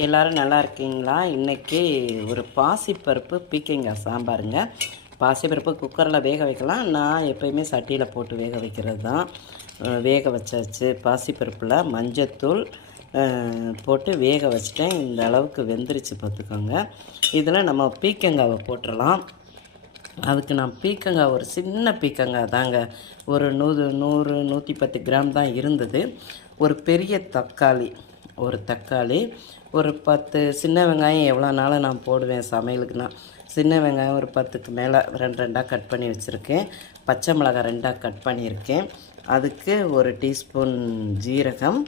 எல்லோரும் நல்லா இருக்கீங்களா? இன்றைக்கி ஒரு பாசிப்பருப்பு பீக்கங்காய் சாம்பாருங்க. பாசிப்பருப்பு குக்கரில் வேக வைக்கலாம். நான் எப்போயுமே சட்டியில் போட்டு வேக வைக்கிறது தான். வேக வச்சாச்சு. பாசிப்பருப்பில் மஞ்சத்தூள் போட்டு வேக வச்சிட்டேன். இந்த அளவுக்கு வெந்துருச்சு பார்த்துக்கோங்க. இதில் நம்ம பீக்கங்காவை போட்டுடலாம். அதுக்கு நான் பீக்கங்காய் ஒரு சின்ன பீக்கங்காய் தாங்க, ஒரு 110 கிராம் தான் இருந்தது. ஒரு பெரிய தக்காளி, ஒரு 10 சின்ன வெங்காயம் எவ்வளோ நாளும் நான் போடுவேன் சமையலுக்குன்னா. சின்ன வெங்காயம் ஒரு 10க்கு மேலே 2 கட் பண்ணி வச்சுருக்கேன். பச்சை மிளகாய் 2 கட் பண்ணியிருக்கேன். அதுக்கு ஒரு டீஸ்பூன் ஜீரகம்,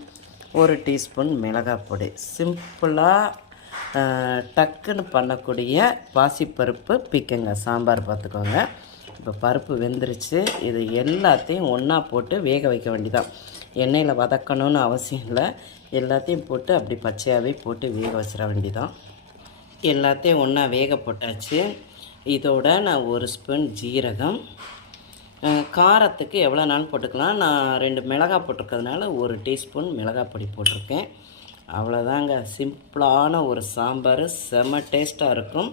ஒரு டீஸ்பூன் மிளகாய் பொடி. சிம்பிளாக டக்குன்னு பண்ணக்கூடிய பாசிப்பருப்பு பீக்கங்காய் சாம்பார் பார்த்துக்கோங்க. இப்போ பருப்பு வெந்துருச்சு. இது எல்லாத்தையும் ஒன்றா போட்டு வேக வைக்க வேண்டியதான். எண்ணெயில் வதக்கணும்னு அவசியம் இல்லை. எல்லாத்தையும் போட்டு அப்படி பச்சையாகவே போட்டு வேக வச்சிட வேண்டியதான். எல்லாத்தையும் ஒன்றா வேக போட்டாச்சு. இதோட நான் ஒரு ஸ்பூன் ஜீரகம், காரத்துக்கு எவ்வளோ நாள் போட்டுக்கலாம். நான் 2 மிளகாய் போட்டிருக்கிறதுனால ஒரு டீஸ்பூன் மிளகாய் பொடி போட்டிருக்கேன். அவ்வளோதாங்க. சிம்பிளான ஒரு சாம்பார், செம டேஸ்ட்டாக இருக்கும்.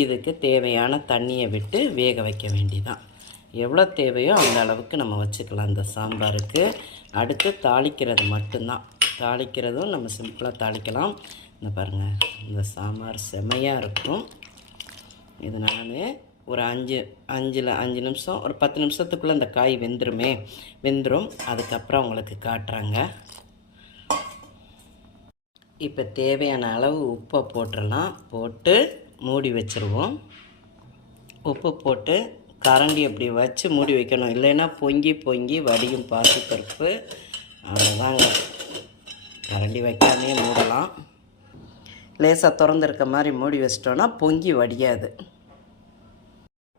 இதுக்கு தேவையான தண்ணியை விட்டு வேக வைக்க வேண்டியதான். எவ்வளோ தேவையோ அந்த அளவுக்கு நம்ம வச்சுக்கலாம் இந்த சாம்பாருக்கு. அடுத்து தாளிக்கிறது மட்டும்தான். தாளிக்கிறதும் நம்ம சிம்பிளாக தாளிக்கலாம். இந்த பாருங்கள், இந்த சாம்பார் செமையாக இருக்கும். இது நான் ஒரு 5 நிமிஷம், ஒரு 10 நிமிஷத்துக்குள்ளே இந்த காய் வெந்துடும். அதுக்கப்புறம் உங்களுக்கு காட்டுறாங்க. இப்போ தேவையான அளவு உப்பை போட்டுடலாம். போட்டு மூடி வச்சுருவோம். உப்பு போட்டு கரண்டி அப்படி வச்சு மூடி வைக்கணும். இல்லைன்னா பொங்கி வடியும் பாசிப்பருப்பு. அவ்வளோதாங்க. கரண்டி வைக்காமே மூடலாம். லேசாக திறந்துருக்க மாதிரி மூடி வச்சிட்டோன்னா பொங்கி வடியாது.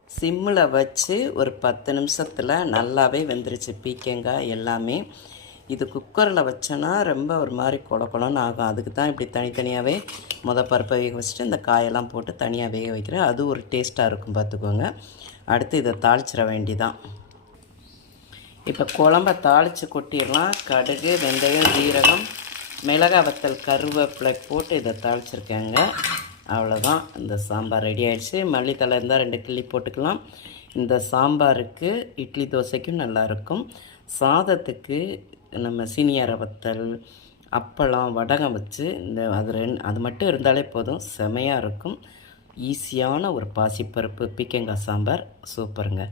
சிம்மில் வச்சு ஒரு 10 நிமிஷத்தில் நல்லாவே வெந்துருச்சு பீக்கங்காய் எல்லாமே. இது குக்கரில் வச்சோன்னா ரொம்ப ஒரு மாதிரி குழன்னு ஆகும். அதுக்கு தான் இப்படி தனித்தனியாகவே பருப்பை வேக வச்சுட்டு இந்த காயெல்லாம் போட்டு தனியாக வேக வைக்கிறேன். அது ஒரு டேஸ்ட்டாக இருக்கும் பார்த்துக்கோங்க. அடுத்து இதை தாளிச்சிட வேண்டிதான். இப்போ குழம்ப தாளித்து கொட்டிடலாம். கடுகு, வெந்தயம், ஜீரகம், மிளகாய் வத்தல், கருவேப்பிலை போட்டு இதை தாளிச்சிருக்கேங்க. அவ்வளோதான். இந்த சாம்பார் ரெடி ஆகிடுச்சு. மல்லித்தலை இருந்தால் 2 கிள்ளி போட்டுக்கலாம். இந்த சாம்பாருக்கு இட்லி தோசைக்கும் நல்லாயிருக்கும். சாதத்துக்கு நம்ம சீனியார வத்தல், அப்பளம், வடகம் வச்சு அது மட்டும் இருந்தாலே போதும், செமையாக இருக்கும். ஈஸியான ஒரு பாசிப்பருப்பு பீக்கங்காய் சாம்பார். சூப்பருங்க.